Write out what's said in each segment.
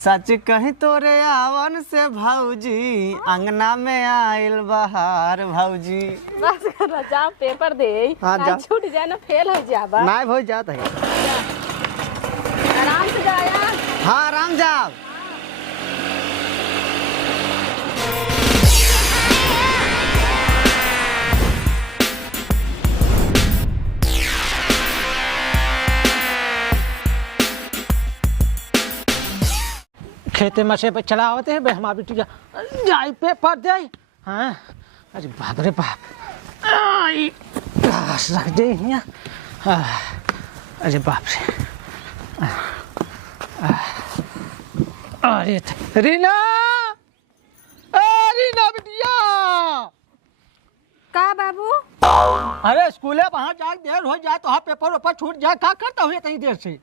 सच कहीं तोरे आवन से भौजी अंगना में आइल बहार भौजी। बस कर जा पेपर दे। हाँ, जा। छूट जाए ना फेल हो जाबा। नहीं हो जाता है। आराम से जाया। हाँ आराम जाओ। खेते मसे पे चला होते हैं हमारी बिटिया जाई पेपर दे। हाँ अरे बाप रे बाप आई घास रख दे यहाँ। अरे बाप रे अरे रीना रीना बिटिया का बाबू? अरे स्कूले वहाँ जा देर हो जाए तो हाँ पेपर वेपर छूट जाए। क्या करता हुए इतनी देर से?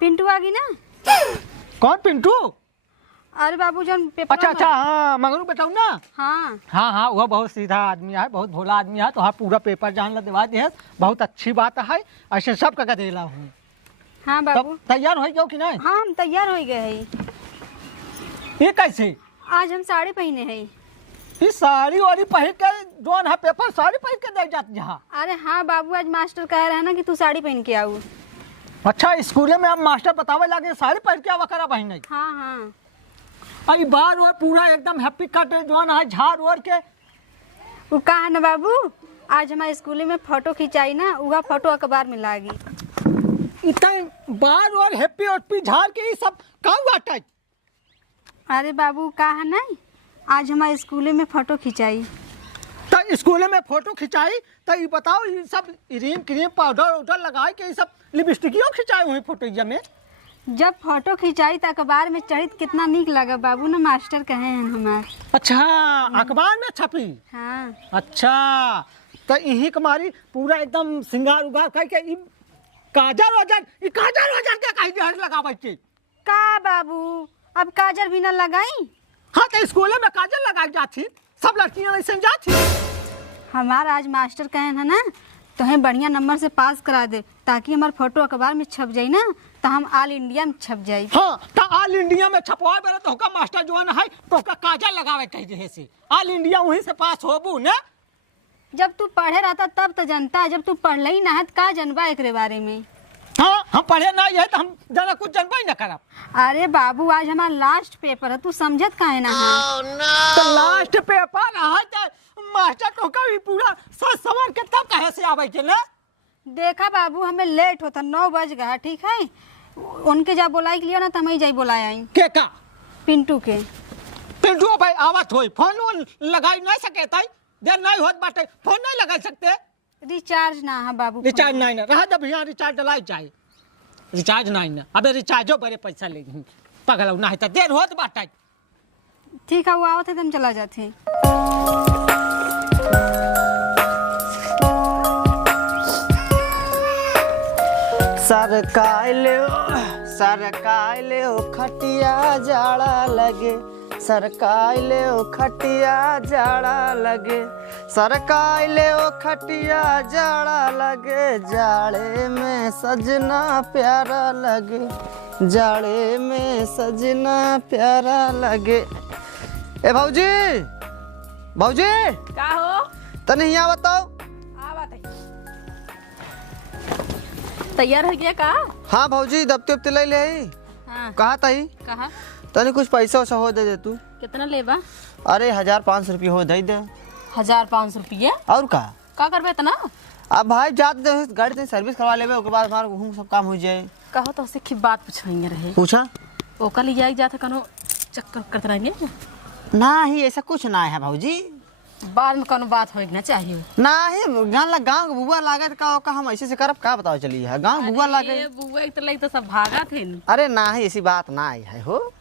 पिंटू आ गई ना? कौन पिंटू? अरे बाबू जन पेपर। अच्छा हाँ मंगरू बताऊ ना। हाँ हाँ वो बहुत सीधा आदमी है, बहुत भोला आदमी है। तो हाँ पूरा पेपर जान ला दिवा दे, बहुत अच्छी बात है। ऐसे सब का देला हूँ। हाँ बाबू तैयार हो जाओ कि नहीं? हाँ हम तैयार हो गए हैं। ये कैसे? आज हम साड़ी पहने हैं। ये साड़ी वाड़ी पहन के जोन है पेपर साड़ी पहन के दे जाती जहाँ। अरे हाँ बाबू आज मास्टर कह रहे हैं ना कि तू साड़ी पहन के आओ। अच्छा स्कूल में अब मास्टर बतावे लगे साड़ी पहन के आवा करा बहन। हाँ हाँ अरे बार वो पूरा एकदम हैप्पी कट जोन है झाड़ ओढ़ के। वो कहा है ना बाबू आज हमारे स्कूल में फोटो खिंचाई ना, वह फोटो अखबार में लागी। इतना बार और हैप्पी ओप्पी झाड़ के ये सब काम बाटा। अरे बाबू कहा नहीं आज हमारे स्कूल में फोटो खिंचाई। तो स्कूल में फोटो खिंचाई तो ये बताओ ये सब क्रीम क्रीम पाउडर उडर लगाए के ये सब लिपस्टिकियों खिंचाए हुए फोटो में। जब फोटो खिंचाई तो अखबार में चढ़ी कितना नीक लगा बाबू ना, मास्टर कहे हैं हमारे। अच्छा अखबार में छपी? हाँ अच्छा तो यही कमारी पूरा एकदम सिंगार उगार करके काजल वजन के कहीं जहर लगा बच्चे का बाबू अब काजल भी ना लगाई। हाँ तो स्कूल में काजल लगाई जाती, सब लड़कियां ऐसे जाती। हमारा आज मास्टर कहे हैं ना तुम्हें बढ़िया नंबर से पास करा दे ताकि हमारा फोटो अखबार में छप जाए ना, तो हम ऑल इंडिया में छप जाए। हाँ तो ऑल इंडिया में छपवा बेरा तो का मास्टर जो है तो का काजल लगावे कहीं से ऑल इंडिया वहीं से पास होबू ना। जब तू पढ़े रहता तब तो जनता है, जब तू पढ़ ही ना है तो का जनबा एक बारे में। हाँ हम पढ़े ना ये तो हम जना कुछ जनबा ही ना करब। अरे बाबू आज हमारा लास्ट पेपर है, तू समझत काहे ना है? तो लास्ट पेपर है तो मास्टर तो का भी पूरा सच सवार के तब कहे से आवे के ना। देखा बाबू हमें लेट होता 9 बज गया, ठीक है उनके जा बुलाई के लिए ना तो हमें जाई बुलाए आई के का पिंटू के। पिंटू भाई आवत होई फोन लगाई नहीं सके ताई देर नहीं होत बाटे फोन नहीं लगा सकते। रिचार्ज ना है बाबू। रिचार्ज नहीं ना रहा जब यहाँ रिचार्ज डलाई जाए रिचार्ज नहीं ना। अबे रिचार्जो बड़े पैसा ले पगल नहीं तो देर होत बाटे। ठीक है वो आवत है तो हम चला जाते। सरकाय ले ओ खटिया जाड़ा लगे, सरकाय ले ओ खटिया जाड़ा लगे, सरकाय ले ओ खटिया जाड़ा लगे, जाड़े में सजना प्यारा लगे, जाड़े में सजना प्यारा लगे। ए भौजी भौजी का हो तनी यहाँ बताओ। तैयार हो गया का? हाँ भौजी दफ्ते उफ्ते ले ले। हाँ कहा तही कहा तनी कुछ पैसा वैसा हो दे तू। कितना लेबा? अरे 1500 रुपये हो दे 1500 रुपये। और का करबे इतना? अब भाई जाते दे गाड़ी से सर्विस करवा लेबे ओके बाद हमार घूम सब काम हो जाए। कहो तो की बात पूछेंगे रहे। पूछा ओका ले जाई जाता कनो चक्कर करते रहेंगे ना ही ऐसा कुछ ना है भौजी। बाद में कोनो बात होना चाहिए ना ही गांव ला गांव के बुआ लागत का हम ऐसे से करब का बताओ चलिए है गांव बुआ लागे बुआ तो लई तो सब भागा थे। अरे ना ही ऐसी बात ना आई है हो।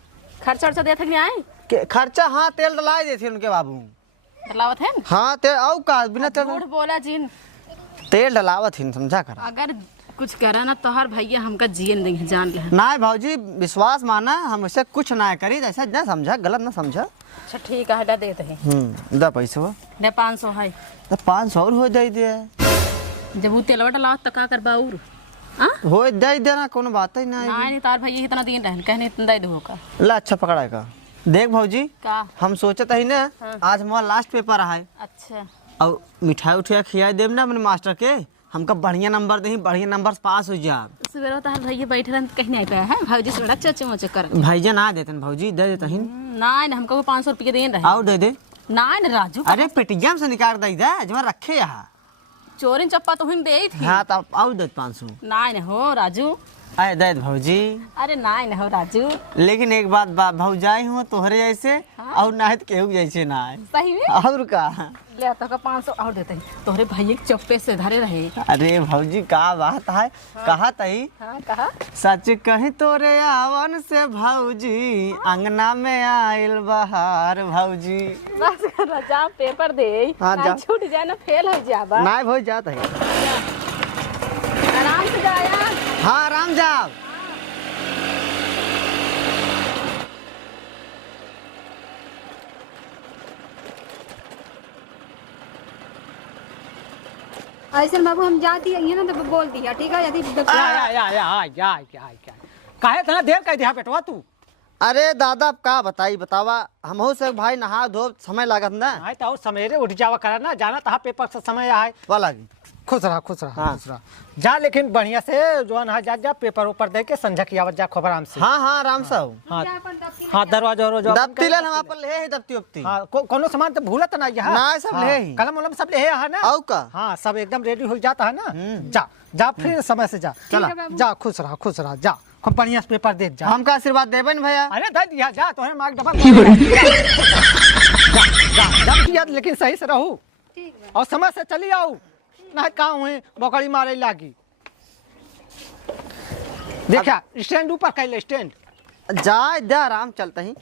खर्चा वर्चा देते नहीं आए के खर्चा हाँ तेल डलाए देते उनके बाबू डलावत है। हाँ तेल औ का बिना तेल झूठ बोला जिन तेल डलावत ही समझा कर। अगर कुछ करा ना तो हर भैया हमका जियन देंगे जान ले। ना भौजी विश्वास माना हम ऐसे कुछ ना करी ऐसा ना समझा गलत ना समझा। अच्छा ठीक है देते हैं। दा पैसा दे 500 है तो 500 और हो जाए दे। जब वो तेलवा डलावत तो का करबा और हो दे देना कोनो बात ही ना नहीं तार भैया इतना दिन रहन कहने इतना दे दो का ला अच्छा पकड़ा का देख भौजी का हम सोचत ही ना आज हमारा लास्ट पेपर है अच्छा और मिठाई उठाई खिया देब ना अपने मास्टर के हमका बढ़िया नंबर दे बढ़िया नंबर पास हो जा सवेरे तार भैया बैठे रहन कहीं नहीं पाया है भौजी से बड़ा चचे मोचे कर भैया ना देते भौजी दे देते नहीं हमको 500 रुपये देन रहे और दे दे नहीं राजू अरे पेटियम से निकाल दे जमा रखे यहाँ चोरिन चप्पा तो हम दे थी हाँ तब और दे 500 नहीं हो राजू अरे दे भौजी अरे नहीं हो राजू लेकिन एक बात भौजाई हूँ तोहरे जैसे और ना तो केहू जैसे ना है सही में और का ले तो का 500 और देते तोहरे भैया के चप्पे से धरे रहे अरे भौजी का बात है कहा तही हाँ कहा सच कही तोरे आवन से भौजी अंगना में आइल बहार भौजी बस कर जा पेपर दे हाँ, ना जा। छूट जाए ना फेल हो जाबा ना भौज जात है आराम से जाया हाँ आराम जाओ ऐसे बाबू हम जाती है ना तो बोल दिया ठीक है यदि काहे तना देर कह दिया बेटवा तू अरे दादा अब का बताई बतावा हमहू से भाई नहा धो समय लागत ना नहीं तो सवेरे उठ जावा करा ना जाना तहा पेपर से समय आए वाला खुश रहा हाँ। खुश रहा जा लेकिन बढ़िया से जो है जा पेपर ऊपर दे के संझा की आवत जा खबर आराम से हाँ हाँ आराम से हो हाँ हाँ दरवाजा दफ्ती ले हम अपन ले दफ्ती उफ्ती हाँ कोनो सामान तो भूलत ना यहाँ ना सब ले ही। कलम वलम सब ले है ना औ का हाँ सब एकदम रेडी हो जाता है ना जा जा फिर समय से जा चला जा खुश रहा जा खूब बढ़िया से पेपर देख जा हमका आशीर्वाद देबे न भैया अरे दे दिया जा तो मार्क डबल जा जा लेकिन सही से रहू और समय से चली आओ ना काम हुए बकड़ी मारे लागी देखा स्टैंड ऊपर कैले स्टैंड जा दे आराम चलता ही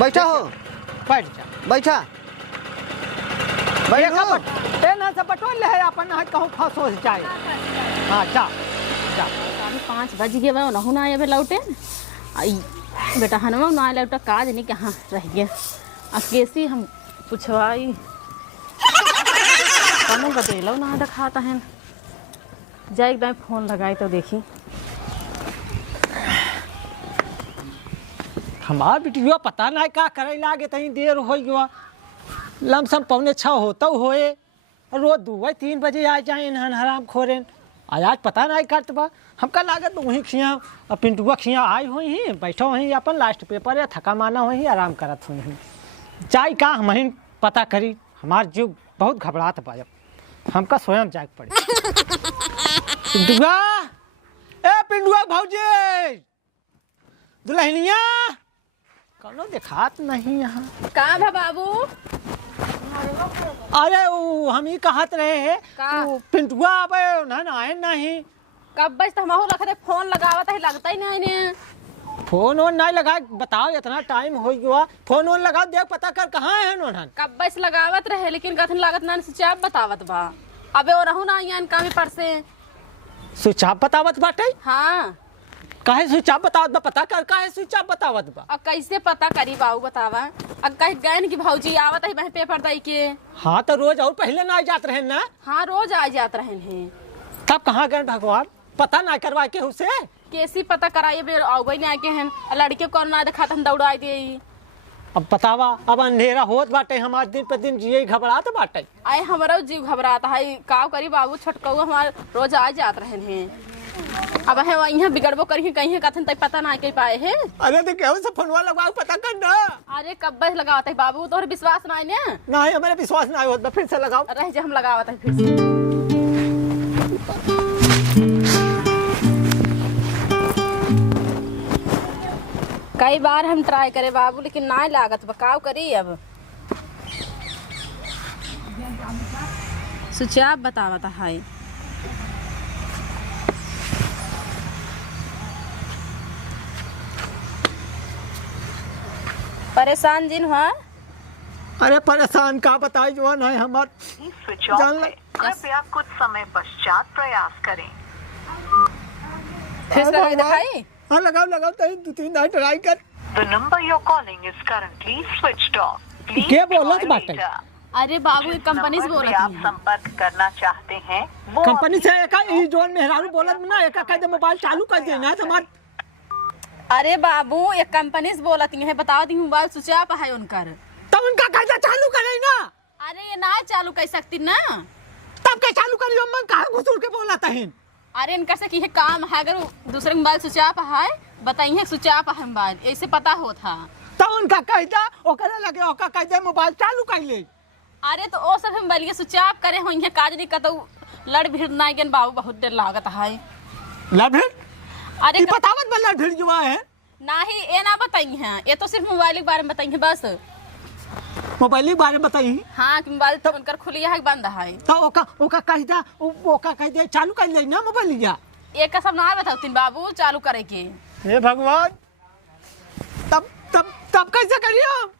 बैठा हो बैठ जा बैठा बैठो ट्रेन से बटोल ले है अपन हाथ कहूँ फंस हो जाए हाँ जा जा 5 बज गए बा नहु ना आए लौटे आई बेटा हनवा ना आए लौटा काज नहीं कहाँ रह गया आ कैसी हम पूछवाई कमो बतेलो ना दिखाता है जा एक बार फोन लगाए तो देखी हमार बिटिया पता नहीं का करे लागे तहीं देर हो गया लमसम 5:45 होता होए रोज 2-3 बजे आ जाए हराम खोरेन आज पता नहीं करत बा हमका लागत वहीं खिया और पिंटुआ खिया आई हुई ही बैठो वहीं अपन लास्ट पेपर या थका माना हुई आराम करत हुई चाय का हम पता करी हमार जीव बहुत घबरात बा हमका स्वयं जाग पड़े पिंटुआ ए पिंटुआ भौजी दुल्हनिया कौनो दिखात नहीं यहाँ कहाँ भा बाबू अरे वो हम ही कहत रहे हैं का? पिंटुआ अब ना आए नहीं कब बज हम रख दे फोन लगावत है लगता ही नहीं ने फोन वोन नहीं लगा बताओ इतना टाइम हो गया फोन वोन लगा देख पता कर कहाँ है उन्होंने कब बज लगावत रहे लेकिन गथन लागत ना से आप बतावत बा अबे वो रहू ना यान काम पर से स्विच ऑफ बतावत बाटे हाँ काहे स्विच ऑफ बतावत बा पता कर काहे स्विच ऑफ बतावत बा अब कैसे पता करी बाबू बतावा अब कहीं गए कि भौजी आवत है मैं पेपर दई के हाँ तो रोज और पहले ना जात रहे ना हाँ रोज आ जात रहे हैं तब कहाँ गए भगवान पता ना करवा के उसे कैसी पता कराइए बे आगे नहीं आके हैं लड़के को ना दिखा हम दौड़ा दे अब बतावा अब अंधेरा होत बाटे हमार दिन पे दिन जिये घबरात बाटे आए हमारा जीव घबराता है का करी बाबू छटकऊ हमारे रोज आ जात रहे हैं अब है यहाँ बिगड़बो करी कहीं कथन तक पता ना कर पाए है अरे तो केहू से फोनवा लगाओ पता कर ना अरे कब बस लगावत है बाबू तोहर विश्वास ना है ना नहीं हमारे विश्वास ना होत बा फिर से लगाओ रह जा हम लगावत है फिर से कई बार हम ट्राई करे बाबू लेकिन ना लागत बकाव करी अब सुचाप बतावता है परेशान जिन हुआ अरे परेशान का बताए जो है नहीं हमार स्विच ऑफ है कृपया कुछ समय पश्चात प्रयास करें फिर से लगा दिखाई हाँ लगाओ लगाओ तभी 2-3 बार ट्राई कर The number you're calling is currently switched off. Please क्या बोला try बाटे later. अरे बाबू एक कंपनी से बोल नंबर पे आप संपर्क करना चाहते हैं वो कंपनी से एक ही जोन मेहरारू बोलत ना एक कह दे मोबाइल चालू कर देना है तुम्हार। अरे बाबू एक कंपनी से बोलती है, बताओ दी मोबाइल स्विच ऑफ है उनकर। तब उनका कैसे चालू करे ना? अरे ये ना चालू कर सकती ना। तब क्या चालू करियो? मन कहाँ घुसूर के बोला तहिन? अरे इनकर से की है काम है, अगर दूसरे मोबाइल स्विच ऑफ है बताइए स्विच ऑफ है मोबाइल, ऐसे पता होता। तो उनका कहता ओकरे लगे ओका कह दे मोबाइल चालू कर ले। अरे तो ओ सब मोबाइल स्विच ऑफ करे हो इहे काज नहीं कतो लड़ भिड़ ना गेन बाबू बहुत देर लागत है। लड़भिड़? अरे ये बतावत बल्ला भिड़ जुआ है नहीं ये ना बताई हैं, ये तो सिर्फ मोबाइल के बारे में बताई है बस। मोबाइल के बारे में बताई। हाँ कि मोबाइल तो उनकर खुलिया है कि बंद है। तो ओका कहता ओका कह दे चालू कर ले ना मोबाइल लिया। एक का सब ना बताओ तीन बाबू चालू करे के। हे भगवान, तब तब तब कैसे करियो?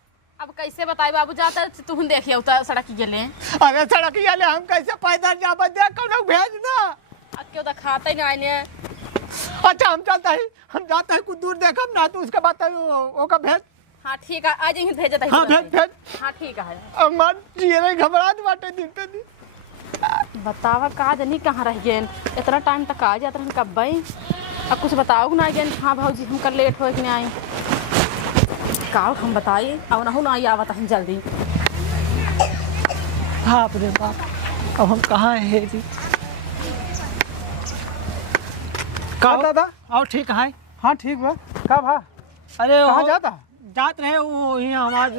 अब कैसे बताई बाबू, जाता तू देखिए उतर सड़क गेले। अरे सड़क ले हम कैसे पैदल जाबे दे कोनो भेज ना। अब क्यों तो खाता ही नहीं ने। अच्छा हम चलता है, हम जाता है कुछ दूर देखब ना तो उसके बाद ओका भेज। हाँ ठीक है आज ही भेज देता है। हाँ भेज। हाँ ठीक है। अम्मा चेहरे घबराहट बाटे दिन पे दिन। बतावा का जनी कहाँ रह गए इतना टाइम तक आ जाता हम कब भाई। अब कुछ बताओ ना गए। हाँ भाजी हम कल लेट हो कि नहीं आई का हम बताइए। अब ना ना आवत हम जल्दी। बाप रे बाप, अब हम कहाँ है जी? का दादा? और ठीक है? हाँ ठीक बा। का भा? अरे कहाँ वो जाता? जात रहे वो यहाँ हमार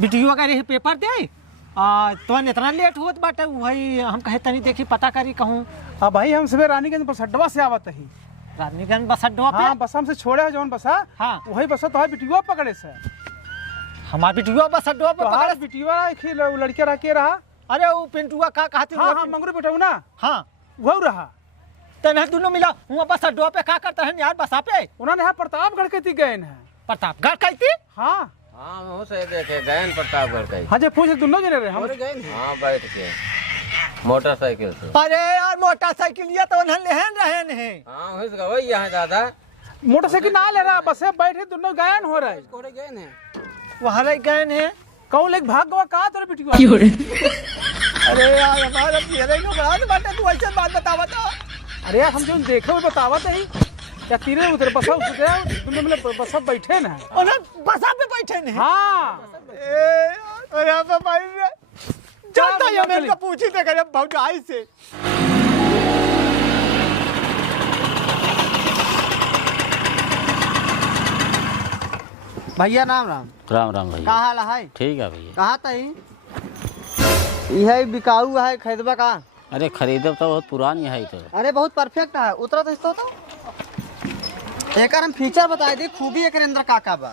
बिटियो का रही पेपर दे तो इतना लेट होत बाटे वही हम कहे तनी देखी पता करी कहूँ। अब भाई हम सुबह रानीगंज बस अड्डा से आवत ही। रानीगंज बस अड्डा पे? हाँ बस हमसे छोड़े है जौन बसा। हाँ वही बस तो है बिटियो पकड़े से। हमार बिटियो बस अड्डा पे तो पकड़े। बिटियो लड़के रह के रहा। अरे वो पिंटुआ का कहती? हाँ हाँ मंगरू बेटा ना। हाँ वो रहा। तेना दोनों मिला हुआ बस अड्डा पे का करता है यार बसा पे? उन्होंने यहाँ प्रतापगढ़ के ती गए हैं। प्रतापगढ़ कहती? हाँ हाँ वो से देखे गए न प्रतापगढ़ का ही। हाँ जे पूछ दोनों जने रहे हम। हाँ बैठ के मोटरसाइकिल से। अरे यार मोटरसाइकिल ये तो उन्हें लेहन रहे नहीं। हाँ वही से वही यहाँ दादा मोटरसाइकिल ना ले रहा बस बैठे दोनों गायन हो रहे। वहाँ रह गए हैं। कहूँ लेक भाग गवा कहा तेरे बिटियो? अरे यार हमारा चेहरे घबराहट बाटे तू ऐसे बात बतावा तो। अरे यार हम जो देखे हुए बतावत है या तीरे उतरे बसा उतरे दोनों मिले बसा बैठे ना। उन्हें बसा पे बैठे नहीं। हाँ अरे भाई चलता है मेरे को पूछी थे करे भौजाई से। भैया राम राम। राम राम भैया। कहाँ हाल है? ठीक है भैया। कहाँ तई? यह बिकाऊ है खरीदबा का? अरे खरीदब तो बहुत पुरानी है तो। अरे बहुत परफेक्ट है उतरा तो एक हम फीचर बताए दी खूबी एक अंदर काका बा।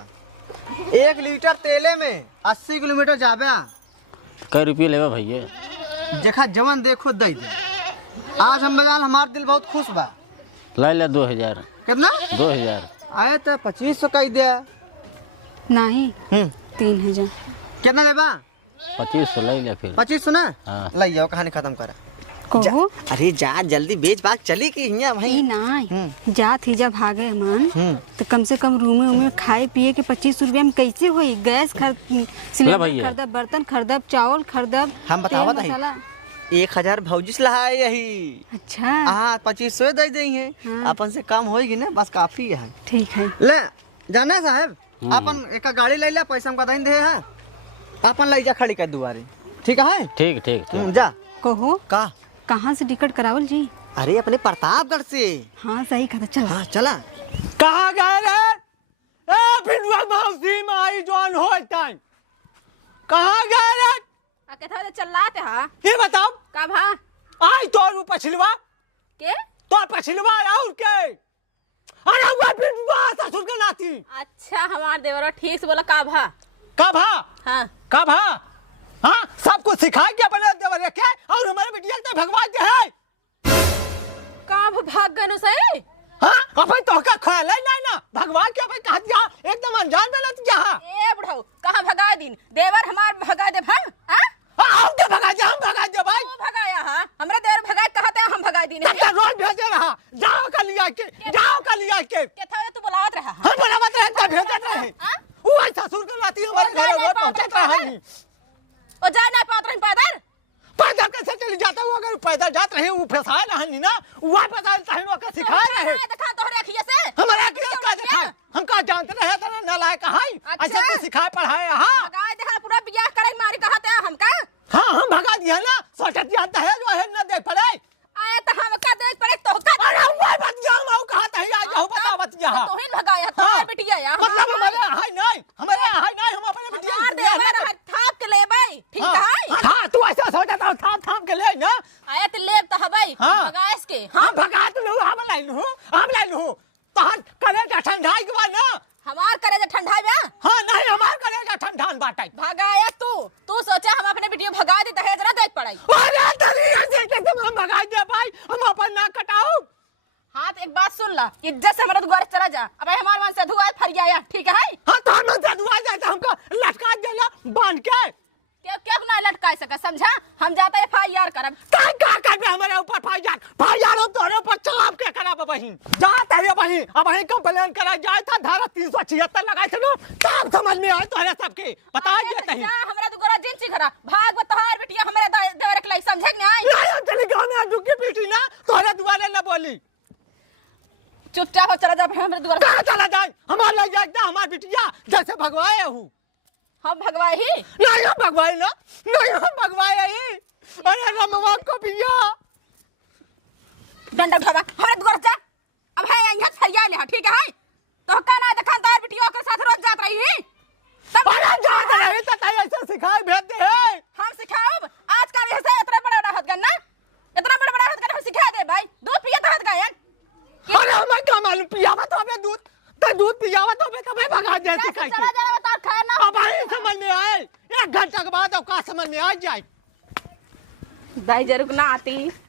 1 लीटर तेले में 80 किलोमीटर जाबे। कै रुपये लेबा भैया? देखा जवन देखो दे दे। आज हम बजाल हमार दिल बहुत खुश बा। ले ले 2000। कितना? 2000 आए तो 2500 कही दे। नहीं 3000। कितना लेबा? 2500 ले ले फिर। 2500 ना? हाँ। ले जाओ कहानी खत्म करा। कहो अरे जा जल्दी बेच बात चली कि हिया भाई। ई नहीं जात ही जब भागे मन तो कम से कम रूमे उमे खाए पिए के 25 रुपया में कैसे होई? गैस सिलेंडर भैया। खरीदब, बर्तन खरीदब, चावल खरीदब, हम बतावत तेल हई। मसाला। 1000 भौजिस लहाए यही। अच्छा हाँ 2500 दे देंगे। हाँ। अपन से काम होगी ना बस काफी है। ठीक है। ले जाना साहब अपन एक गाड़ी ले ले पैसा हमका दे दे है अपन ले जा खड़ी कर दुआरे। ठीक है? ठीक ठीक ठीक। जा। कहो का? कहाँ से टिकट करावल जी? अरे अपने प्रतापगढ़ से। हाँ सही कहा चल। हाँ चला। कहाँ गए रे? ए पिंटुआ मौसी माई जॉन हो टाइम कहाँ गए रे? कहता चलाते हा ये बताओ का भा आई तोर पछलवा के तोर पछलवा और के? अरे वो पिंटुआ ससुर के नाती। अच्छा हमार देवरा ठीक से बोला का भा। का भा? हाँ का भा? हाँ सब कुछ सिखा के अपने देवर रखे और हमारे बिटिया तो भगवान के है। का भाग गए सही। हाँ अपन तो का ख्याल है नहीं ना भगवान के अपन कहा दिया एकदम अनजान में लत जहाँ। ए बुढ़ऊ कहाँ भगा दिन देवर हमार भगा दे भाई। हम के भगा दे हम भगा दे भाई। तू भगाया हाँ हमरा देवर भगाए कहते हम भगा दिन। तब तक रोज भेजे रहा जाओ का लिया के जाओ का लिया के। कहता तू बुलावत रहा। हम बोलावत रहे तब भेजत रहे। वो ससुर के नाती हमारे घर रोज पहुंचत रहा। ओ जा ना अगर पैदल जात रहे वो फसाए रहनी ना वहाँ फसाए तहनो का सिखाए रहे देखा तोहरे अखिए से हमारा किया का दिखाए हम का जानते रहे तना नालायक है ऐसे तो सिखाए पढ़ाए हां भगाए देखा पूरा बियाह करे मारी कहत है हमका हां हम भगा दिया ना सोचत जानता है जो है ना देख पड़े आए त हम का देख पड़े तो का अरे वो बात जाम आओ कहत है आज हो बता बत जा तो ही भगाया तो बिटिया या मतलब हमारे है नहीं हम अपने बिटिया मार दे हमारा थाप के ले भाई ठीक है हां तू ऐसा सोचता हो थाम के ले ना आए त लेब त हबई भगाएस के हां भगा तो लो हम लाई लो तहन करे जा ठंडाई के बाद ना हमार करे जे ठंडा बा हां नहीं हमार करे जा ठंडान बाटाई भगाया तू सोचा हम अपने बिटिया भगा दी त जरा देख पड़ाई अरे तेरी ऐसे कैसे हम भगा दे भाई हम अपन ना कटाओ हाँ तो एक बात सुन ला इज्जत से हमारे द्वार चला जा अब हमारे मन से धुआ फरियाया ठीक है हां तो हम से दुआ जाता हमको लटका देला बांध के क्या ना लटका सका समझा हम जाता एफआईआर करब काय का करबे हमारे ऊपर फाइजार हो तोरे ऊपर चलाब के कराब बहिन जात है बहिन अब हम कंप्लेन करा जाए था धारा 376 लगाए थे नो तब समझ में आए तोरे सबके बता देते हैं हमरा दुगरा जिंची घरा भाग बतहार बिटिया हमरा देवर के लाई समझे नहीं आई नहीं हम चले गांव में दुखी पीटी ना तोरे दुआरे ना बोली चुपचाप चला जा हमरे दुआर कहां चला जाए हमार लग जाए हमार बिटिया जैसे भगवाए हूं हम भगवाए ही नहीं हम भगवाए ना नहीं हम भगवाए ही अरे रमवा को बिया डंडा उठावा हमरे दुआर जा अब है यहां फरिया ले ठीक है तो का ना दुकानदार बिटिया के साथ रोज जात रही है सब अरे जात रही तो तय ऐसे सिखाए भेजते हैं हम सिखाओ आज का ऐसे इतना बड़ा बड़ा हद गन्ना इतना बड़ा बड़ा हद गन्ना सिखा दे भाई दूध पिया तो हद गायन अरे हमें क्या मालूम पियावा तो हमें दूध पियावा तो हमें कभी भगा दे सिखाई चला जा बता खाए ना अब आई समझ में आए 1 घंटा के बाद अब का समझ में आ जाए भाई जरूर ना आती